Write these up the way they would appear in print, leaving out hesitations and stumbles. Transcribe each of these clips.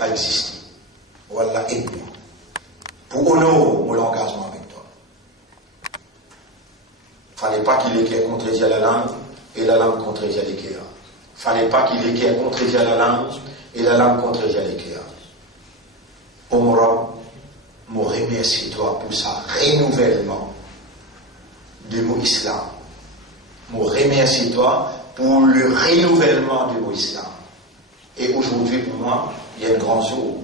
pas exister. Voilà, aide-moi. Pour honorer mon engagement avec toi. Il ne fallait pas qu'il ait contredit à la langue et la langue contredit à l'équerre. Il ne fallait pas qu'il ait contredit à la langue et la langue contredit à l'équerre. Omra, je remercie toi pour ce renouvellement de mon islam. Je remercie toi pour le renouvellement de mon islam. Et aujourd'hui, pour moi, il y a un grand jour.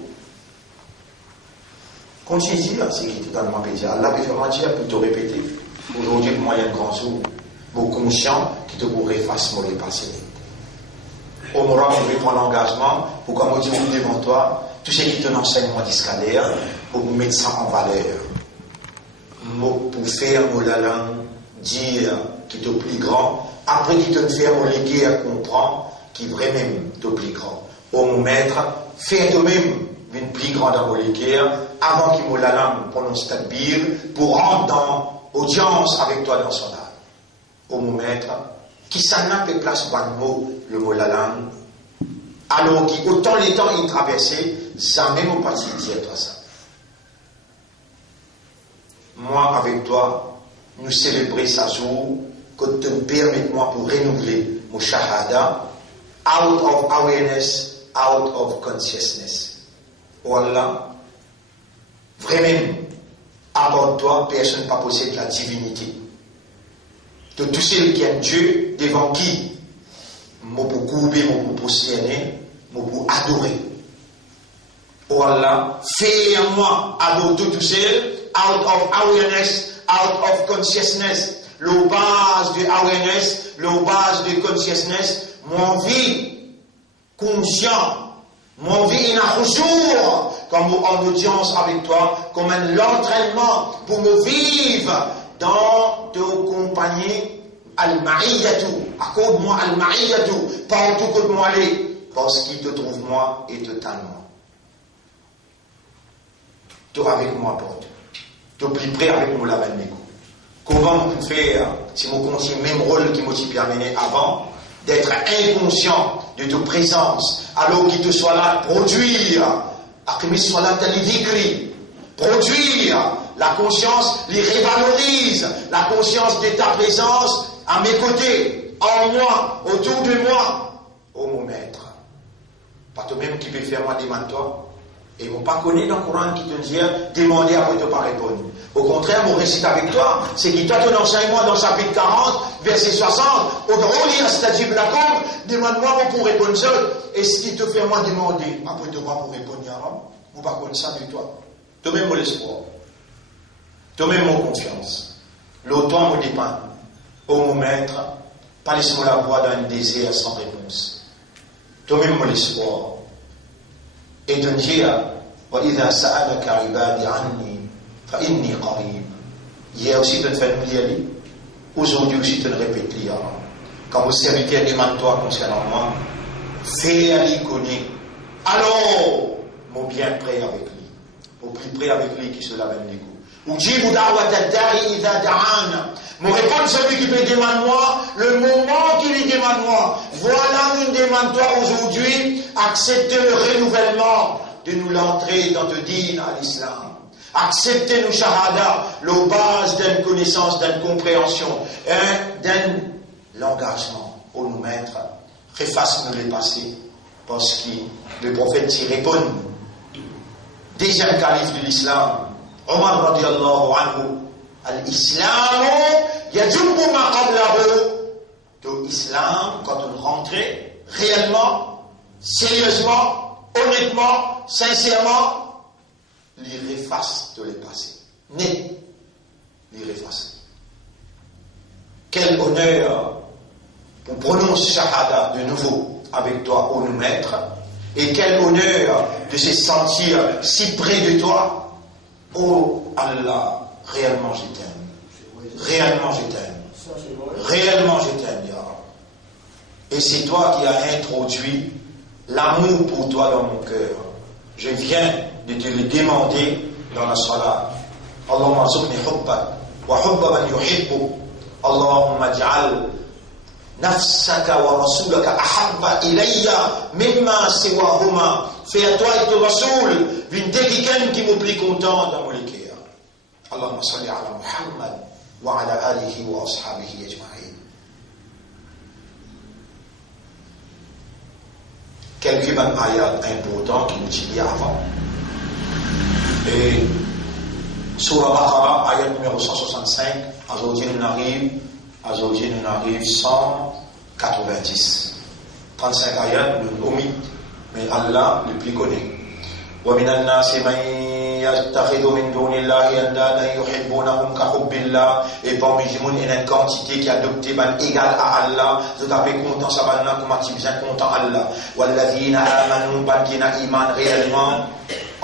Continue à dire, c'est qui est totalement pédia. Allah peut faire dire pour te répéter. Aujourd'hui, pour moi, il y a un grand jour. Mon conscient qui te pourrait effacer mon passé. Au moment où je vais prendre l'engagement pour qu'on me dise devant toi, tout ce qui te enseigne moi d'escalaire, pour me mettre ça en valeur. Pour faire mon langue, dire qui te plus grand, après qui te fait mon légué à comprendre, qui vraiment te plus grand. Au mon maître, fais toi-même une plus grande molécule avant qu'il me la langue prononce ta bire pour rentrer dans audience avec toi dans son âme. Au mon maître, qui s'en a fait place par le mot, le mot la langue, alors qui autant les temps il traversait, jamais mon parti dire toi ça. Moi avec toi, nous célébrer ce jour, que tu me permettes moi pour renouveler mon shahada, out of awareness, out of consciousness. Voilà, vraiment, à part de toi, personne ne possède la divinité. De tous ceux qui aiment Dieu, devant qui moi pour courber, moi pour prosterner, moi pour adorer. Voilà, fais en moi adorer tous ceux, out of awareness, out of consciousness. Le base de awareness, le base de consciousness, mon vie conscient. Mon vie est un jour, comme en audience avec toi, comme un entraînement pour me vivre dans ta compagnie al-ma'iyatou. Accorde-moi al-ma'iyatou, partout que moi aller, parce qu'il te trouve moi et te tend moi. Tu es avec moi pour toi. Tu es plus près avec moi là-bas. Comment on peut faire, si on continue le même rôle qui m'a permis avant, d'être inconscient de ta présence, alors qu'il te soit là, produire, qu'il soit là, produire, la conscience les révalorise, la conscience de ta présence à mes côtés, en moi, autour de moi, ô mon maître. Pas toi-même qui peut faire moi demander toi, et ils ne vont pas connaître dans le Coran qui te dit demander après de pas répondre. Au contraire, mon récit avec toi, c'est qu'il t'a ton enseignement dans chapitre 40, verset 60, au grand lire, c'est-à-dire la compte, demande-moi pour répondre seul. Et ce qui te fait moi demander, après de moi pour répondre ou pas connaître ça de toi. Toi-même mon espoir. Toi-même mon confiance. L'automne me dépend. Ô mon maître, pas laisse-moi la voix dans un désert sans réponse. Toi-même mon espoir. Et de dire, وَإِذَا سَأَلَكَ عِبَادِ عَنِّي فَإِنِّي قَرِيبٌ. Hier aussi, tu ne fais nous lire. Aujourd'hui aussi, tu ne répètes lire. Quand vos serviteurs demandent toi concernant moi, fais-les connaître. Alors, mon bien prêt avec lui. Au plus près avec lui qui se lave les goûts. Ujibu da'wat ad-da'i idha da'an. Mon répondre celui qui peut demander moi, le moment qu'il lui demande moi. Voilà une demande toi aujourd'hui, accepter le renouvellement de nous l'entrée dans le din à l'islam. Accepter le shahada, le base d'une connaissance, d'une compréhension, d'un l'engagement au nous mettre. Refasse-nous les passés, parce que le prophète s'y répond. Deuxième calife de l'islam, Omar radiallahu anhu, al-Islamu yajubbu ma qablahu. De l'islam, quand on rentrait réellement, sérieusement, honnêtement, sincèrement, les efface de les passés. Net, les efface. Quel honneur pour prononcer shahada de nouveau avec toi, ô nous maître, et quel honneur de se sentir si près de toi. Oh Allah, réellement je t'aime. Réellement je t'aime. Réellement je t'aime, ya Rab. Et c'est toi qui as introduit l'amour pour toi dans mon cœur. Je viens de te le demander dans la salat. Allahumma arzuqni hubbak wa hubba man yuhibbuk. Allahumma ij'al Nafsaka wa rasulaka ahabba ilayya mimma siwahuma. Fais à toi et ton rasoul, vindégiken qui me plus content dans mon équerre. Allahumma salli ala Muhammad wa ala alihi wa ashabihi ajma'in. Quelques ayats importants qui nous disent avant. Et Surah Baqarah, ayat numéro 165, aujourd'hui nous arrive 190. 35 ayats, nous omis, mais Allah le plus connu. وَمِنَ النَّاسِ مَنْ يَتَّخِذُ مِنْ دُونِ اللَّهِ أَنْدَادًا يُحِبُّونَهُمْ كَحُبِّ اللَّهِ. Et parmi les gens, il y a une quantité qui a adopté égal à Allah. Vous avez content ça maintenant, comment tu bien content Allah. وَالَّذِينَ آمَنُوا بَنْكِنَا إِيمان réellement.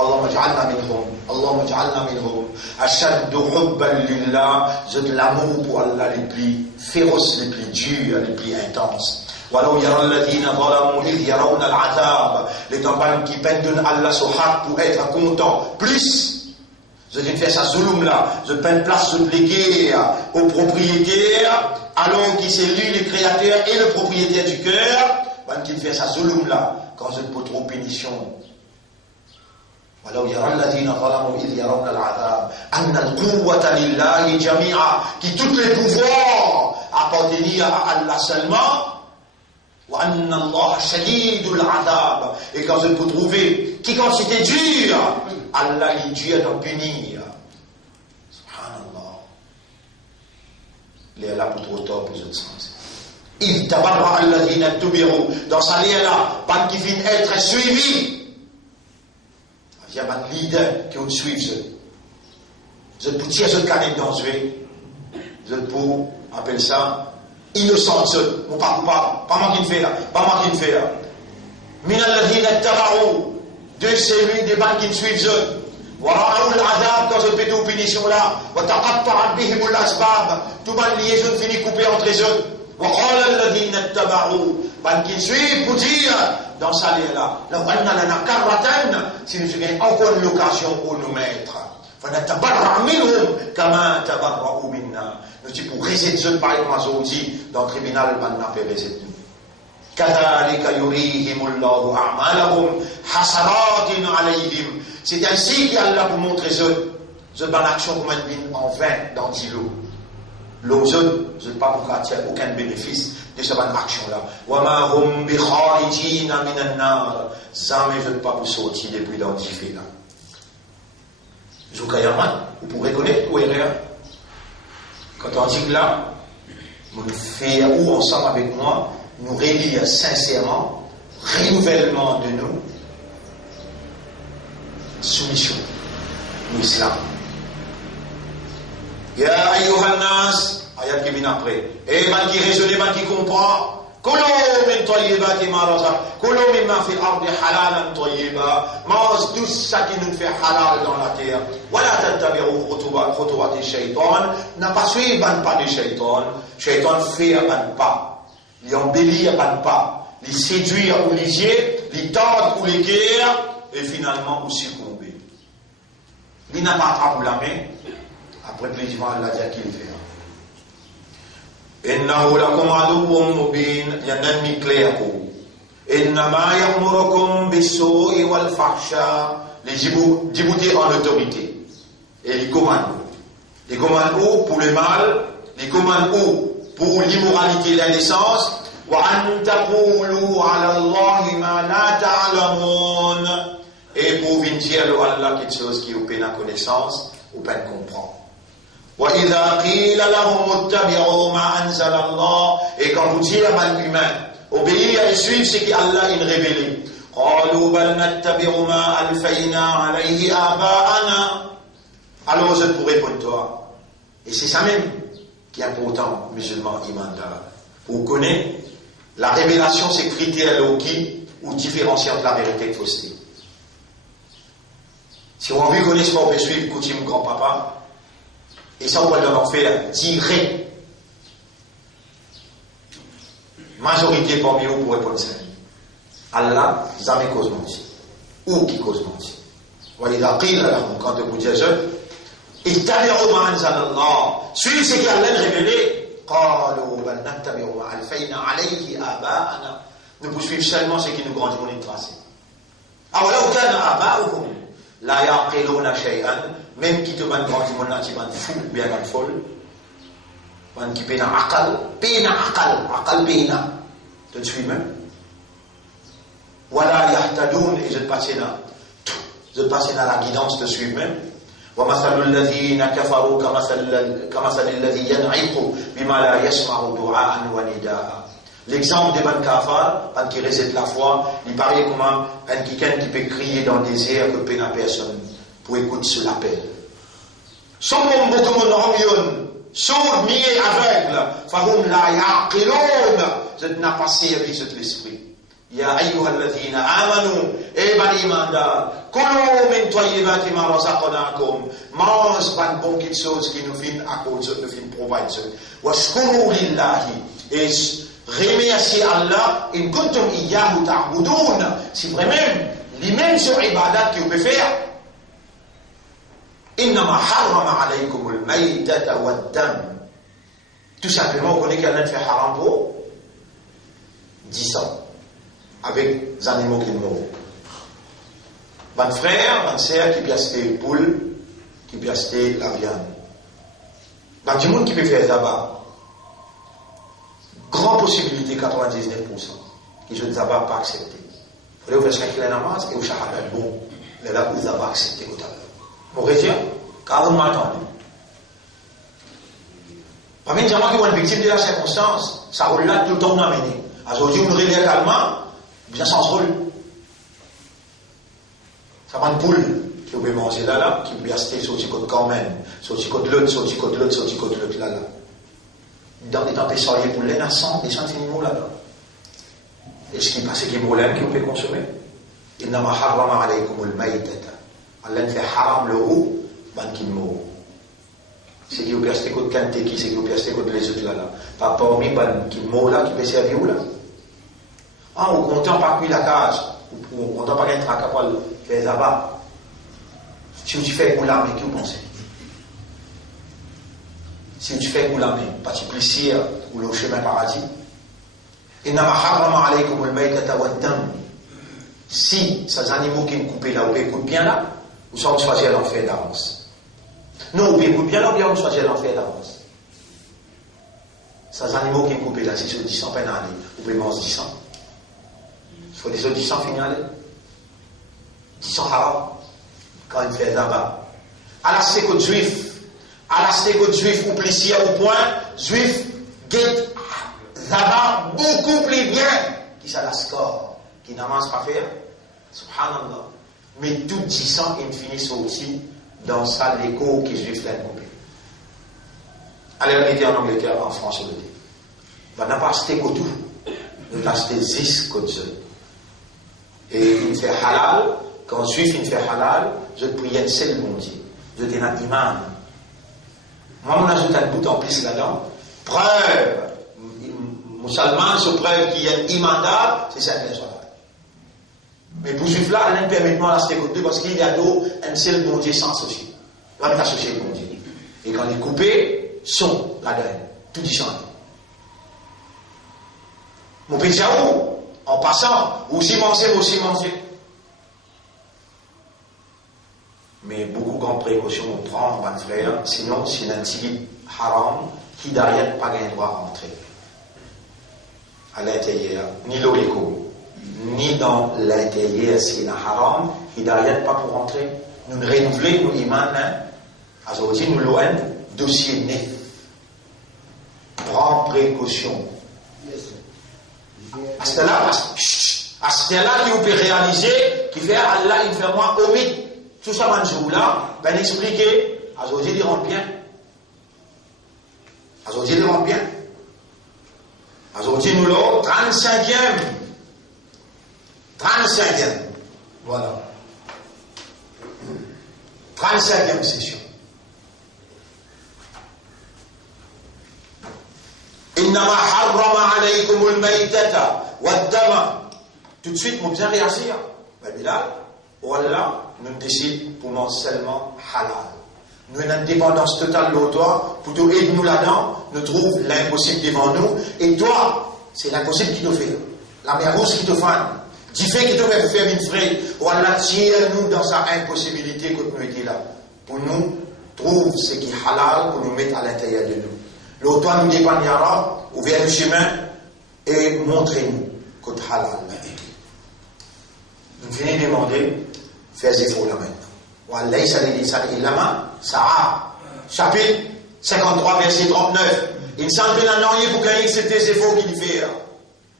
اللهم اجعلنا منهم اللهم اجعلنا منهم أشد حبا لله. Je de l'amour pour Allah les plus féroces, les plus durs, les plus intenses. ولو يرى الذين ظلموا إذ يرون العذاب. Les campagnes qui peignent Allah sur haq pour être content plus. Je viens de faire ça zulum là, je peins place de léguer aux propriétaires, alors qui c'est lui le créateur et le propriétaire du cœur. Ben qui fait ça zulum là, quand je ne peux trop pénition. ولو يرى الذين ظلموا إذ يرون العذاب أن القوة لله جميعا. Qui tous les pouvoirs appartenaient à Allah seulement. وأن الله شديد العذاب. Et quand je peux trouver qui quand c'était dur, Allah est dur d'en punir. Subhanallah. Il est là pour trop tard pour les autres sens. Il tabarra alladhina tubiru. Dans sa là, pas qui vient être suivi. Il y a un leader qui nous suit. Je peux tirer ce canette dans ce je peux appeler ça innocent. Mon pas moi qui le fais là. Pas moi qui le fais là. Min alladhina tabarou. De celui des banques qui me suivent. Wara'ou l'adab quand je fais aux punitions là. Wa taqatta'at bihimul asbab. Tout ma liaison finit coupée entre les eux. Wa qala alladhina tabarou. Banques qui me suivent pour dire dans sa ligne là. La wanna lana karratan. Si nous avons encore une occasion pour nous mettre. فنتبرع منهم كما تبرعوا منا. Nous disons pour résister par exemple dans le tribunal on n'a pas résister. كذلك يريهم الله أعمالهم حسرات عليهم. C'est ainsi qu'Allah vous montre ce bonne action comme une en vain dans l'îlot. L'autre, je ne pas pour attirer aucun bénéfice de cette bonne action-là. وَمَا هُمْ بِخَارِجِينَ مِنَ النَّارِ. Jamais je ne pas vous sortir depuis dans l'îlot là. Zoukayaman, vous pourrez connaître où est rien. Quand on dit que là, vous faites ou ensemble avec moi, nous relire sincèrement, renouvellement de nous, soumission, l'islam. Ya ayyuhan nas, ayat qui vient après. Et man qui raisonne, man qui comprend. كلوا من طيبات ما رزق كلوا مما في الأرض حلالا طيبا. Mange tout ça qui nous fait halal dans la terre. ولا تتبعوا خطوات الشيطان. N'a pas suivi ban pas de shaitan. Shaitan fait ban pas. Il embellit ban pas. Il séduit ou les yeux, il tente ou les guerres et finalement vous succombez. Il n'a pas attrapé la main. Après plaisir Allah dit qu'il fait. إنه لكم عدو مبين. Il y a un ennemi clair pour vous. إنما يأمركم بالسوء والفحشاء. Les déboutés en autorité. Et les commandent. Les commandent où pour le mal. Les commandent où pour l'immoralité et l'indécence. وأن تقولوا على الله ما لا تعلمون. Et pour venir dire à Allah quelque chose qui vous peine à connaissance, vous peine comprendre. وَإِذَا قِيلَ لَهُمُ اتَّبِعُوا مَا أَنزَلَ اللَّهُ. Et quand vous dites à l'humain, obéir et suivre ce qu'Allah a révélé. قَالُوا بَلْ نَتَّبِعُ مَا أَلْفَيْنَا عَلَيْهِ آبَاءَنَا. Alors je pourrais répondre toi. Et c'est ça même qui est important, musulman, imandar. Vous connaissez, la révélation, c'est critère qui ou différencier entre la vérité et la fausseté. Si on veut connaître ce qu'on peut suivre, coutume grand-papa, et ça, on va leur faire direct. Majorité parmi eux pour répondre ça. Allah, jamais cause menti. Ou qui cause menti. Quand vous dites, suivez ce qu'Allah a révélé. Nous poursuivons seulement ce qui nous grandit de tracer. Même qui te van grandi mon tu van fou bien van folle. Van qui pena akal, akal pena. Tu te suis même. Voilà yahtadoun et je te passe dans la guidance de suivre même. ومثل الذين كفروا كمثل الذي ينعق بما لا يسمع دعاء ونداء. L'exemple des ban kafar, qui récite la foi, il paraît comme quelqu'un qui peut crier dans le désert que peine à personne pour écouter sur l'appel. Son monde beaucoup de monde sourd, muet, aveugle, fahum la yaqilun, je n'ai pas servi cet l'esprit. Ya ayyuhalladhina amanu, ban imanda, kulu min tayyibati ma razaqnakum, mange ban bon quelque chose qui nous fait à cause nous fait provide. Washkuru lillahi, et remerciez Allah, in kuntum iyyahu ta'budun, si vraiment lui-même sur ibadat que vous pouvez faire. Innama harrama alaykumul maytata wad-dam. Tout simplement, vous connaissez qu'Allah fait haram pour 10 ans. Avec des animaux qui mourent. Mon frère, ma sœur qui peut acheter une poule, qui peut acheter la viande. Il y a du monde qui peut faire tabac. Grande possibilité, 99%, qui je ne tabac pas accepté. Il faudrait vous faire 5 namaz et vous chaharad bon. Mais là, vous n'avez pas accepté au tabac. Mon rétien, car vous m'attendez. Parmi les gens qui vont être victimes de la circonstance, ça roule là tout le temps amené. Aujourd'hui, on relève calmement. Bien sans rôle. Ça va une poule qui peut manger là, qui peut acheter sur le côté quand même, sur le côté l'autre, sur le côté l'autre, sur le côté l'autre là. Dans des temps pêcheurs pour les naissants, des animaux là-bas. Et ce qui passe, qui est problème qui peut consommer. Il n'a pas harrama alaykumul maytata. Allah fait haram le roux, ban qui mourent. C'est qui peut acheter côté Kentucky, c'est qui peut acheter côté les autres là. Pas parmi ban qui mourent là, qui peut servir où là. Ah, on compte pas cuire la cage, on compte pas qu'un trac à poil faire là-bas. Si tu fais pour l'armée, qui vous pensez? Si tu fais pour l'armée, pas tu plaisir ou le chemin paradis. Innama harrama alaykumul maytata wad-dam. Si ces animaux qui me coupent là, vous écoutez bien là, ou soit on choisit l'enfer d'avance. Non, vous écoutez bien là, ou bien on choisit l'enfer d'avance. Ces animaux qui me coupent là, si c'est 10 ans peine à aller, vous pouvez manger 10 ans. Il faut des autres 10 ans finir. 10 ans haram. Quand il fait là-bas. À la sécoute juif, ou plaisir au point, juif, get là-bas beaucoup plus bien qui ça la score, qui n'avance pas faire. Subhanallah. Mais tout 10 ans, il finit aussi dans ça l'écho qui juif l'a coupé. Allez, on était en Angleterre, en France, on le dit. On n'a pas acheté que tout. On a acheté 10 que Dieu. Et il fait halal, quand juif il fait halal, je prie un seul mon Dieu. Je dis un imam. Moi, on ajoute un bout en plus là-dedans. Preuve. Musulman, se preuve qu'il y a un imandable, c'est ça que soir. Mais pour juif là, elle ne permet pas d'acheter que deux parce qu'il y a un seul bon Dieu sans associé. Il va associer le bon Dieu. Et quand il est coupé, son là-dedans. Tout dit chante. Mon pays, où? En passant, aussi manger. Mais beaucoup de précautions on prend, mon frère, sinon c'est un petit haram qui derrière pas gain droit à entrer. À l'intérieur, ni l'orico, ni dans l'intérieur, c'est un haram qui derrière pas pour entrer. Nous renouvelons nos imams, aujourd'hui nous l'avons dossier neuf. Prends précaution. À ce là qui vous peut réaliser, qui fait Allah, il fait moi omit. Tout ça, là, ben expliquer, aujourd'hui, il rentre bien. Aujourd'hui, il rentre bien. Aujourd'hui, nous l'avons 35e. Voilà. 35e session. Innama harrama alaykumul maytata wad-dama. Tout de suite, nous bien réagir. Ben Bilal, voilà, nous décidons pour manger seulement halal. Nous avons une dépendance totale de toi, pour nous aider nous là-dedans, nous trouvons l'impossible devant nous, et toi, c'est l'impossible qui te fait. La mer rouge qui te fait. Du fait qui te fait faire une vraie, voilà, tire-nous dans sa impossibilité que nous étions là. Pour nous, trouve ce qui est halal pour nous mettre à l'intérieur de nous. L'autre nous dépend Yara, ouvert le chemin et montrez-nous que c'est halal. Nous venons demander, fais effort là maintenant. Chapitre 53, verset 39. Il ne semble rien pour gagner excepté les efforts qu'il fait.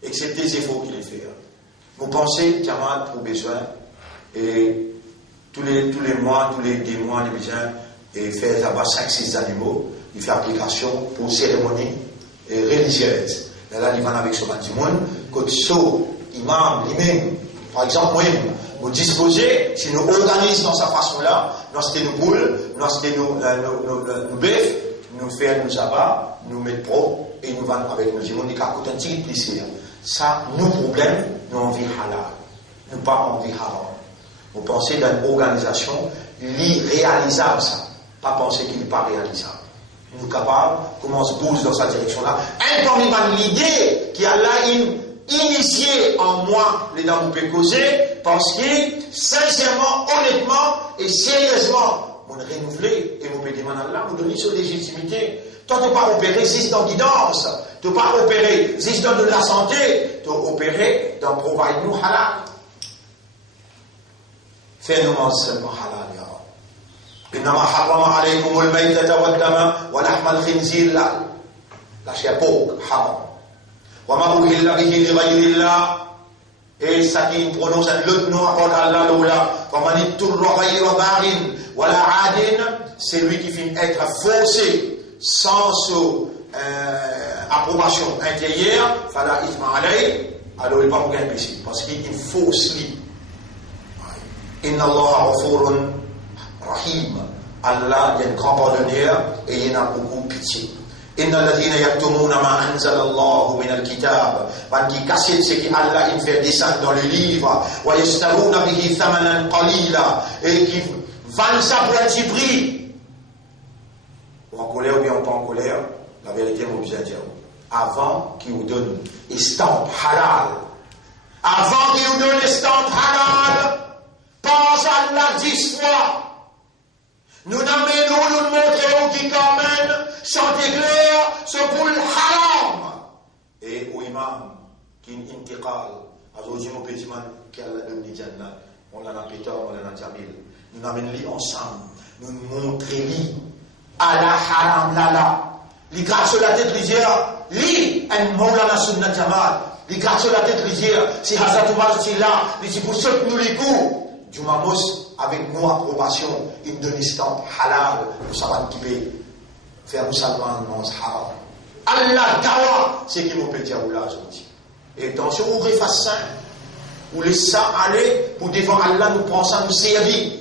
Excepté les efforts qu'il fait. Vous pensez qu'il y a pour besoin, et tous les mois, tous les 10 mois, il besoin et faire là-bas 5-6 animaux, il fait application pour cérémonie religieuse. Là, il va avec ce monde, que ce imam, lui-même, par exemple, moi, nous disposer, si nous organisons dans sa façon-là, nous achetons nos poules, nous achetons nos bœufs, nous faisons nos abats, nous mettons propres, et nous vendons avec nos imams, nous avons un petit plaisir. Ça, nos problèmes, nous envie halal. Nous pas envie haram. Vous pensez d'une organisation irréalisable, ça. Pas penser qu'il n'est pas réalisable. Nous sommes capables, comment on se bouge dans cette direction-là. Parmi l'idée qui a là initié en moi les dames vous pouvez causer, parce que sincèrement, honnêtement et sérieusement, on renouveler et vous pouvez demander à Allah, vous donner cette légitimité. Toi, tu ne pas opérer juste dans guidance, tu ne pas opérer juste dans de la santé, tu opérer dans provide nous halal. Fais-nous seulement halal, ya Rab. إنما حرم عليكم الميتة والدم ولحم الخنزير la chair porc, haram. وما أهل به لغير الله et ça qui prononce l'autre nom à Allah l'oula. ومن اضطر غير باغ ولا عاد, c'est lui qui finit être forcé sans approbation intérieure, fala ithma alayh, alors il va pas gagner péché parce qu'il force lui. Inna Allah ghafurun rahim. Allah est un grand pardonneur et il a beaucoup pitié. Inna alladhina yaktumuna ma anzala Allah min al-kitab, man qui cache ce qui Allah il fait descendre dans le livre, wa yashtaruna bihi thamanan qalila, et qui vendent ça pour un petit prix. Ou en colère ou bien pas en colère, la vérité m'a besoin de dire. Avant qu'il vous donne estampe halal, avant qu'il vous donne estampe halal, pense à Allah 10 fois. Nous n'amenons nous montrons qui quand même chante clair ce pour le haram. Et au imam qui est intiqal, à Zojimo Pétiman qui a la donné Jannah, on l'a na Pétor, on l'a na Jamil. Nous n'amenons ensemble, nous montrons à la haram là. Les gars sur la tête lisière, li un Maulana Sunna Jamal. Les gars sur la tête lisière, si Hazrat Umar c'est là, les si pour ceux nous les coups. Jumamos, avec nos approbations, il donne une stampe halal pour savoir qui peut faire musulman non haram. Allah dawa, c'est qui m'ont dire là aujourd'hui. Et dans ce où face saint, où les saints aller pour devant Allah nous pensons nous servir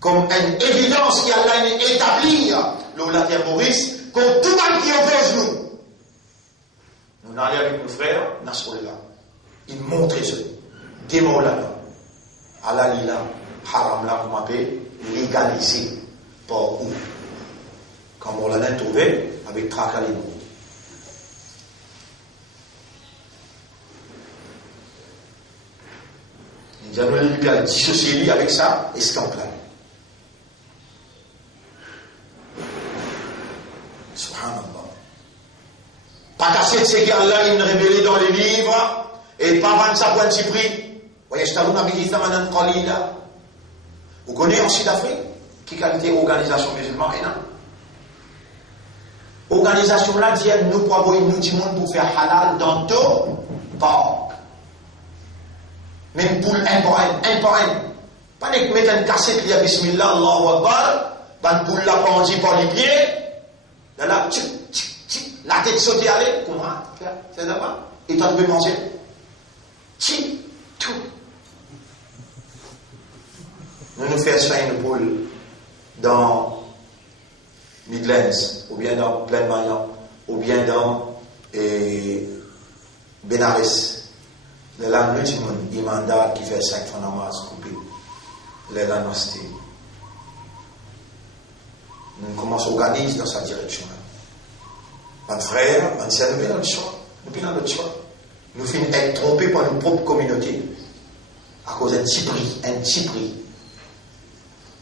comme une évidence qui Allah établir la terroriste contre tout le monde qui oppose nous. Nous allons avec nos frères, Nasrullah. Ils montrent ce démon là. Allah lila, haram là, vous m'appelez, légalisé par où? Quand on l'a trouvé, avec Trakalino. Nous allons dissocier lui avec ça, estampe là. Subhanallah. Pas casser de ce qu'Allah il révélé dans les livres et pas vendre ça pour un petit prix. Vous connaissez en Sud-Afrique qui qualité organisation musulmane et non? Organisation là dit nous pour avoir nous du monde pour faire halal dans tout parc. Même pour un par un. Pas de mettre une cassette qui a bismillah, Allahu Akbar, ban pour la prendre par les pieds. Là, la tête sautée aller, comment? C'est d'abord. Et toi tu peux manger. Tout. Nous nous faisons une boule dans Midlands, ou bien dans Plaine-Maillan, ou bien dans Benares. Le land il mandat qui fait 5 fois namaz coupé. Le land masté. Nous commençons à organiser dans sa direction. Mon frère, mon sœur, nous venons notre choix. Nous finissons être trompés par nos propres communautés. À cause d'un petit prix.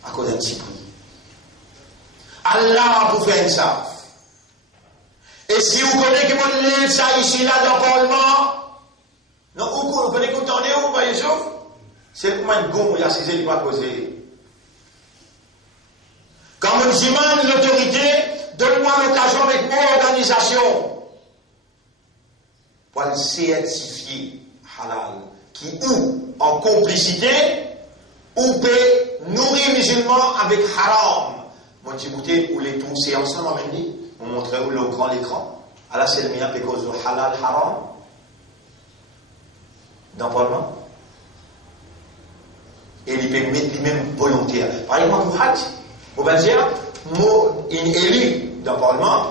À cause d'un petit prix. Allah a pour faire ça. Et si vous connaissez que mon livre, ça ici, là, dans le Parlement, non, vous connaissez qu'on t'en est où, voyez ça? C'est pour moi une gomme, il y a 6 ans, il va causer. Quand on demande l'autorité, donne-moi l'occasion avec mon organisation pour le certifier halal, qui ou en complicité, ou peut nourrir les musulmans avec haram. Moi, je dis, où les tous c'est ensemble, on montrait où le grand écran. Alors, c'est le mien, à cause de halal, haram. Dans le Parlement. Et il peut mettre lui-même volontaire. Par exemple, pour Hajj, on va dire, une élu dans le Parlement,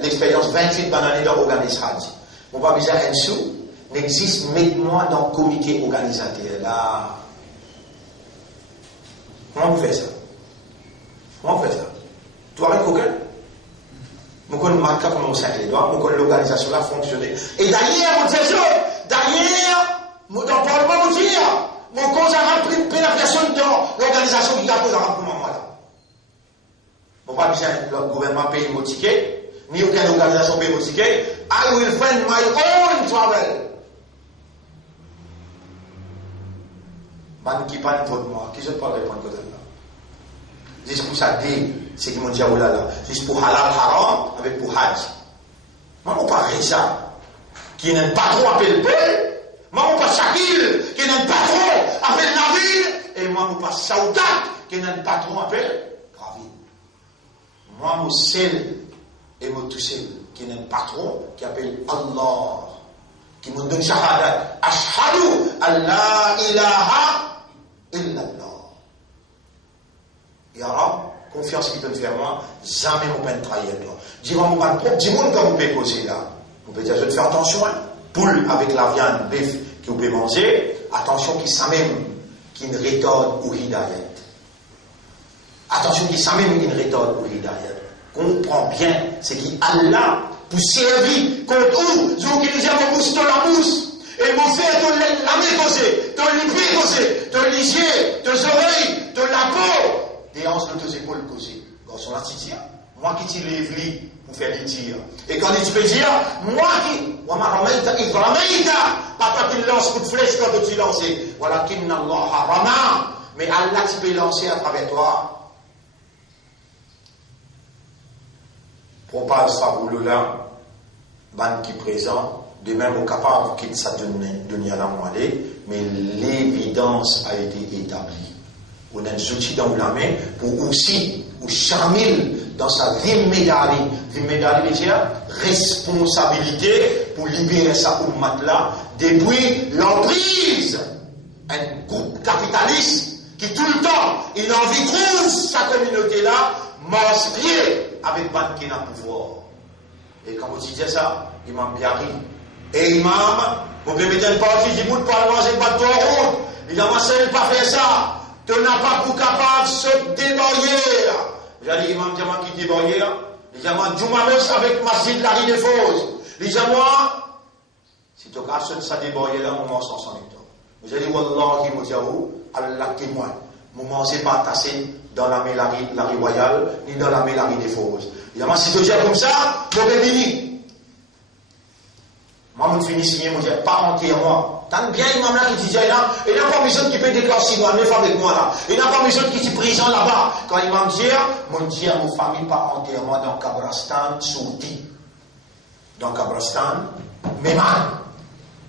l'expérience 28 années dans l'organisation Hajj. On va dire un sou, n'existe, mettez-moi dans le comité organisateur. Là. Comment on fait ça? Tu as un coquin? Nous connaissons marque comme on s'appelle les doigts, nous connaissons l'organisation là fonctionner. Et d'ailleurs, on dit ça, dans le Parlement, on dit, mon cause a pris une pénétration dans l'organisation qui a posé un moment là. On va dire le gouvernement paye mon ticket, ni aucune organisation paye mon ticket. I will find my own travel. Man qui parle pour moi, qui je peux répondre que là? Juste pour ça, c'est qui m'ont dit, oh là là, juste pour halal haram, avec pour hajj. Moi, on parle de ça, qui n'est pas trop appelé Paul. Moi, on parle Shakil, qui n'est pas trop appelé Nabil. Et moi, on parle Saoudat, qui n'est pas trop appelé Ravid. Moi, mon seul et mon tout seul, qui n'est pas trop, qui appelle Allah, qui me donne shahadat. Ashhadu Allah ilaha illallah. Ya Rab, confiance qui peut me faire moi, jamais on peut me trahir toi. Dis-moi, mon pas propre, dis-moi quand vous pouvez causer là. Vous pouvez dire, je vais faire attention, hein. Poule avec la viande, bœuf que vous pouvez manger, attention qui ça même, qui ne rétorde ou hidayat. Attention qui ça même, qui ne rétorde ou hidayat. Comprends bien, c'est qui Allah, pour servir contre vous, vous utilisez vos mousse dans la mousse. Et vous faites la main causée, ton pied causé, ton lisier, tes oreilles, ton la peau. Des hanches de tes épaules causées. Quand on a dit, moi qui t'y lève pour faire les tirs. Et quand il peut dire, moi qui, pas toi qui lance coup de flèche quand tu lances. Voilà, mais Allah tu peux lancer à travers toi. Propage ça boulot là, ban qui présent, de même au capable qu'il ça donne à la moelle, mais l'évidence a été établie. On a des outils dans la main pour aussi, ou Chamil, dans sa Vimmédari veut dire responsabilité pour libérer sa ummat-là depuis l'emprise. Un groupe capitaliste qui tout le temps, il a envie de trouver sa communauté-là, mange-pied avec ban qui n'a pouvoir. Et quand vous dites ça, Imam Biari, et Imam, vous pouvez mettre une partie du bout de pas manger pas de route. Il a ne pas faire ça. Tu n'as pas pour capable de se débarrier. J'ai dit, Imam Diamant qui débarrier. Il dit, moi, Djoumalos avec Masjid Larry de Fos. Il dit, moi, si tu as ça débarrier là, on mange sans état. J'ai dit, Wallah, qui me dit, Allah témoin. Mon c'est pas tassé dans la Larry royale, ni dans la Larry de Fos. Il dit, moi, si tu dis comme ça, mon bébé, moi, je finis signer, je dis, pas entièrement. Tant bien, Imam là qui dit, là, il n'y a pas besoin qui peut déclarer 6 mois, 9 avec moi là. Il n'y a pas besoin qui dit prison là-bas. Quand Imam dit, mon Dieu, mon famille, pas entièrement dans Kabrastan, Saoudi. Dans Kabrastan, Méman.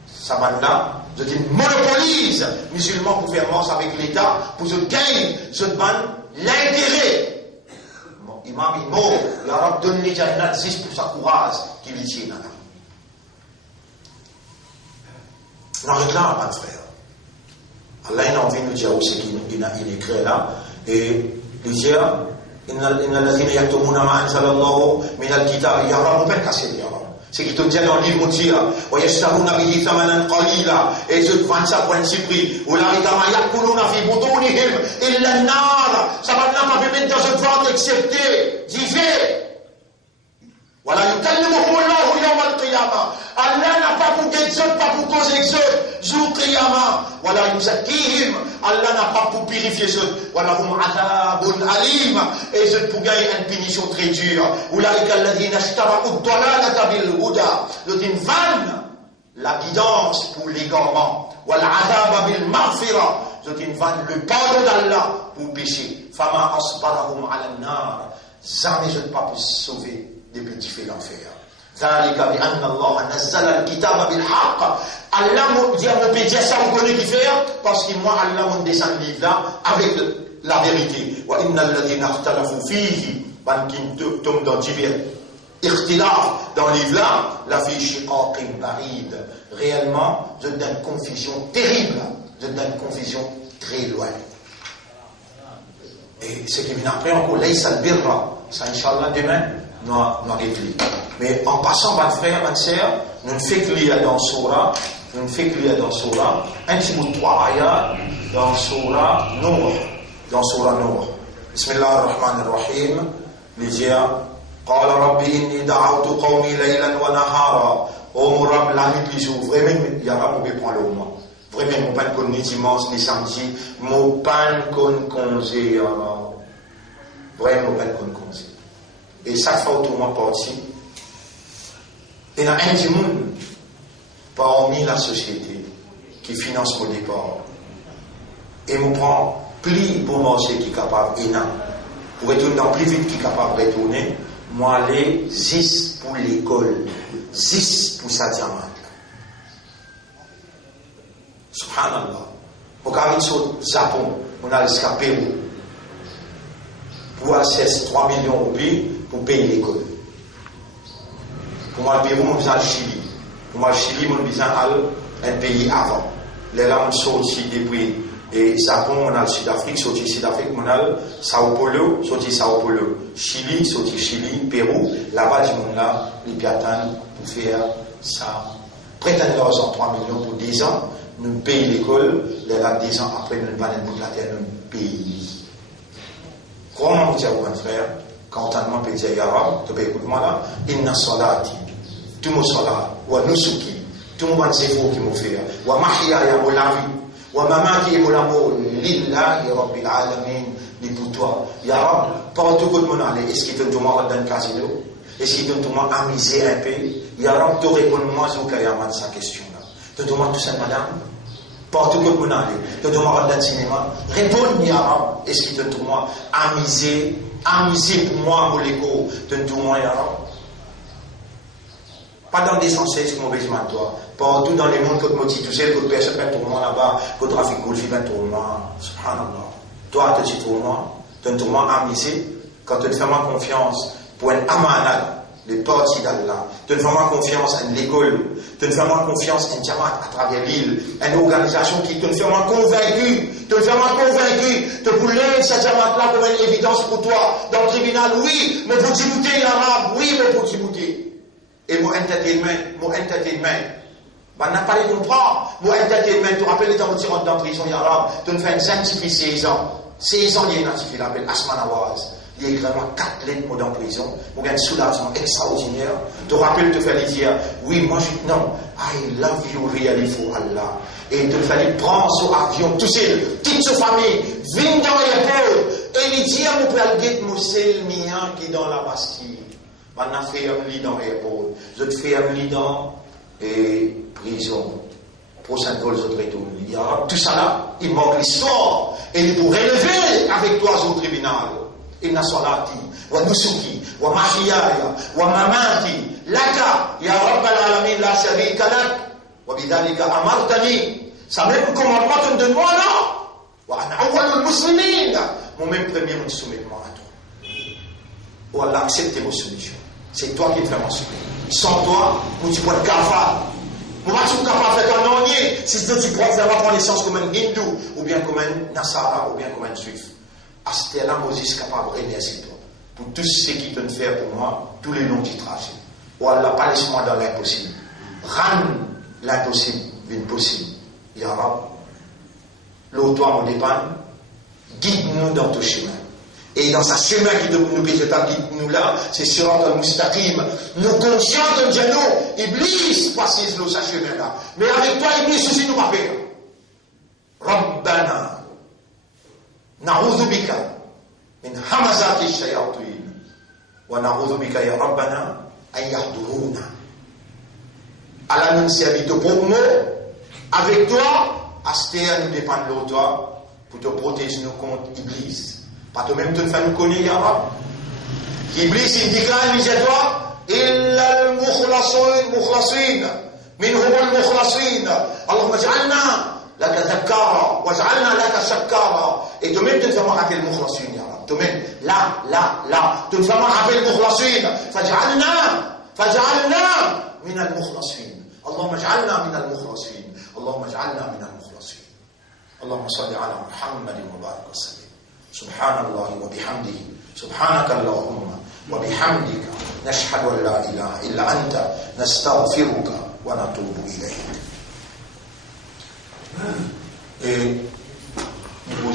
Ça va là, je dis, monopolise musulmans pour faire mort avec l'État, pour se gagner, se ban l'intérêt. Bon, Imam, il mort, l'Arabe donne les jannat 10 pour sa courage qu'il y tient là. On arrête là, pas de frère. Allah il a envie de nous dire aussi qu'il a écrit là. Et il dit, إن الذين يكتمون ما أنزل الله من الكتاب يا رب ما كسر يا رب C'est qui te dit dans le livre Moutira, وَيَشْتَرُونَ بِهِ ثَمَنًا قَلِيلًا, et je te vends ça pour un petit prix. وَلَٰئِكَ مَا يَأْكُلُونَ فِي بُطُونِهِمْ إِلَّا النَّارَ. Ça va pas permettre dans cette vente excepté d'hiver. Voilà, يُكَلِّمُهُمُ اللَّهُ يَوْمَ الْقِيَامَةِ. Allah n'a pas pour qu'exode, pas pour cause exode. Jour Qiyamah. Voilà, يُزَكِّيهِمْ. Allah n'a pas pour purifier ceux. Voilà, hum adabun alim. Et je pour gagner une punition très dure. Oulaïka alladhina ishtara'u ad-dalalata bil huda. L'autre vanne la guidance pour l'égarement. Wal adaba bil maghfira. L'autre vanne le pardon d'Allah pour pécher. Fama asbarahum ala an-nar. Jamais je ne peux pas sauver des petits faits l'enfer. ذلك بأن الله نزل الكتاب بالحق. Allah m'a dit à mon pédia, ça vous connaissez qui faire, parce que moi, Allah m'a descendu le livre là avec la vérité. Wa inna alladhina ikhtalafu fihi, ban qui tombe dans divers ikhtilaf dans le livre là, la fi shiqaqin ba'id. Réellement, je donne une confusion terrible, je donne une confusion très loin. Et ce qui vient après encore, laysa al-birra, ça Inch'Allah demain, nous réfléchissons. Mais en passant, votre frère, votre sœur, nous ne faisons que lire dans Surah, un petit bout de 3 ayats dans Surah Nour. Bismillah ar-Rahman ar-Rahim. Il dit, قال رب إني دعوت قومي ليلا ونهارا. Oh mon Rab, la nuit, les jours, vraiment, il y a pas de prendre le mois. Vraiment, mon pain qu'on ni dimanche, ni samedi, mon pain qu'on congé, vraiment, mon pain qu'on congé. Et chaque fois autour de moi parti, il y a un petit monde parmi la société qui finance mon départ. Et me prend plus pour marché qui est capable, pour retourner dans plus vite qui est capable de retourner, moi aller 10 pour l'école, 10 pour sa diamante. Subhanallah. Au cas où au Japon, on a escapé pour accès 3 millions de roupies pour payer l'école. Pour moi, le Pérou, on vient au Chili. Pour moi, le Chili, on vient un pays avant. Les là, on sorti depuis et Japon, on a le Sud-Afrique, sorti Sud-Afrique, on a le Sao Paulo, sorti Sao Paulo. Chili, sorti Chili, Pérou. Là-bas, du monde là, les piatans pour faire ça. Prétendent l'argent 3 millions pour 10 ans. Nous payons l'école. Les là, 10 ans après, nous pas bout de la terre, nous payons. Comment vous dire, mon frère? Quand on peut dire Yara, tu peux écouter moi là, inna salati, tout mon salat, wa nusuki, tout mon zéro qui m'a fait, wa mahiyaya mon lavi, wa mamaki mon amour, lillahi rabbil alamin, ni pour toi. Yara, partout où mon allé, est-ce qu'il te demande dans le casino? Est-ce qu'il te demande amuser un peu? Yara, tu réponds-moi sur Kayama de sa question là. Tu demandes tout ça, madame? Partout où mon allé, tu demandes dans le cinéma? Réponds, Yara, est-ce qu'il te demande amuser pour moi, pour l'écho, de tout moi, pas dans des sens, c'est mon besoin de toi. Partout dans les mondes, que tu tu sais, que personne fait tourment là-bas, que trafic goulfi fait tourment. Subhanallah. Toi, tu dis tourment, tu te tourment amusé, quand tu te fais ma confiance pour un amanat, les parties d'Allah, tu te fais ma confiance à l'école, tu te fais ma confiance à un diamant à travers l'île, une organisation qui te fait ma convaincu, te voulais cette diamant-là comme une évidence pour toi, dans le tribunal, oui, mais pour t'imiter l'arabe, oui, mais pour t'imiter. Et mon entertainment, bah, n'a pas les comprendre, mon entertainment, tu te rappelles les temps où tu rentres dans la prison arabe, tu me fais un sanctifié 16 ans, il y a un natif qui l'appelle Asman Awaz. Il y a vraiment 4 lettres dans la prison. Il y a un soulagement extraordinaire. Tu te rappelles, tu fais dire, oui, moi je non, I love you really for Allah. Et tu fallait prendre son avion, tout seul, toute sa famille, viens dans l'aéroport. Et il dit à mon père, mon seul mien qui est dans la Bastille. On a fait un lit dans l'aéroport. Je te fais un lit dans et prison. Prochaine fois, je te retourne. Il y a tout ça là, il manque l'histoire. Et il pourrait lever avec toi au tribunal. Inna salati, wa nusuki, wa mahiyaya, wa mamati, laka, ya Rabbal alamin, la sharika lak, wa bidhalika amartani. Ça même commandement te donne moi là. Wa ana awwalul muslimin. Mon même premier me soumet moi à toi. Oh Allah, accepte vos soumissions. C'est toi qui me fais m'en soumettre. Sans toi, vous tu pourrais être cafard. Vous ne pouvez pas faire un onier si tu pourrais faire prendre naissance comme un hindou, ou bien comme un nasara, ou bien comme un juif. Astella Moses capable de remercier toi pour tout ce qui peut faire pour moi, tous les longs qui tracent. ou Allah pas laisse-moi dans l'impossible. Rends l'impossible une possible. Ya Rab, l'eau toi me dépend, guide-nous dans ton chemin. Et dans ce chemin qui nous guide-nous là, c'est sur le mustaqim. Nous conscients de Dieu, Iblis passe dans ce chemin là. Mais avec toi, Iblis aussi nous va faire. Rabbana, na'udhu bika min hamazati shayatin. Wa na'udhu bika ya Rabbana an yahduruna. Allah nous servit pour nous, avec toi, Astéa nous dépend de toi, pour te protéger nous contre Iblis. Pas toi-même te faire nous connaître, Ya Rab. Iblis, il dit quand il dit à toi, illa al-mukhlasin, minhum al-mukhlasin. Allahumma ja'alna laka dhakkara, wa ja'alna laka shakkara. Et toi-même te faire rappeler al-mukhlasin, Ya Rab. Toi-même, là. Tu te fais rappeler al-mukhlasin. Faj'alna min al-mukhlasin. اللهم اجعلنا من المخلصين اللهم اجعلنا من المخلصين اللهم صل على محمد وبارك وسلم سبحان الله وبحمده سبحانك اللهم وبحمدك نشهد أن لا إله إلا أنت نستغفرك ونتوب إليك. Et nous